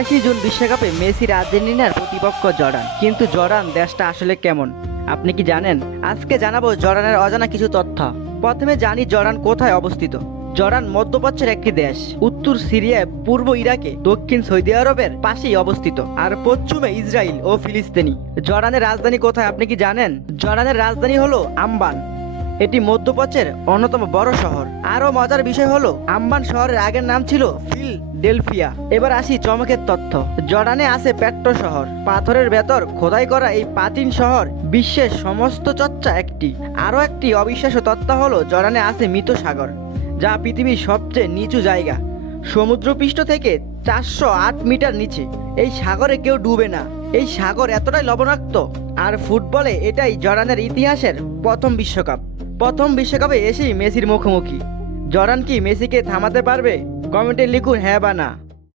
June বিশ্বকাপে মেসির আর্জেন্টিনার প্রতিপক্ষ জর্ডান। কিন্তু জর্ডান দেশটা আসলে কেমন আপনি কি জানেন? আজকে জানাবো জর্ডানের অজানা কিছু তথ্য। প্রথমে জানি জর্ডান কোথায় অবস্থিত। জর্ডান মধ্যপ্রাচ্যের একটি দেশ। উত্তর সিরিয়া, পূর্ব ইরাকে, দক্ষিণ সৌদি আরবের পাশেই অবস্থিত, আর পশ্চিমে ইসরায়েল ও ফিলিস্তিনি। জর্ডানের রাজধানী কোথায় আপনি কি জানেন? জর্ডানের রাজধানী হলো আম্মান। এটি মধ্যপ্রাচ্যের অন্যতম বড় শহর। আরও মজার বিষয় হলো আম্মান শহরের আগের নাম ছিল ফিলডেলফিয়া। এবার আসি চমকের তথ্য। জর্ডানে আছে পেট্রো শহর। পাথরের ভেতর খোদাই করা এই প্রাচীন শহর বিশ্বের সমস্ত চর্চা একটি। আরও একটি অবিশ্বাস্য তথ্য হলো জর্ডানে আছে মৃত সাগর, যা পৃথিবীর সবচেয়ে নিচু জায়গা, সমুদ্রপৃষ্ঠ থেকে 408 মিটার নিচে। এই সাগরে কেউ ডুবে না। এই সাগর এতটাই লবণাক্ত। আর ফুটবলে এটাই জর্ডানের ইতিহাসের প্রথম বিশ্বকাপ। প্রথম বিশ্বকাপে এসেই মেসির মুখোমুখি। জর্ডান কি মেসিকে থামাতে পারবে? কমেন্টে লিখুন হ্যাঁ বা না।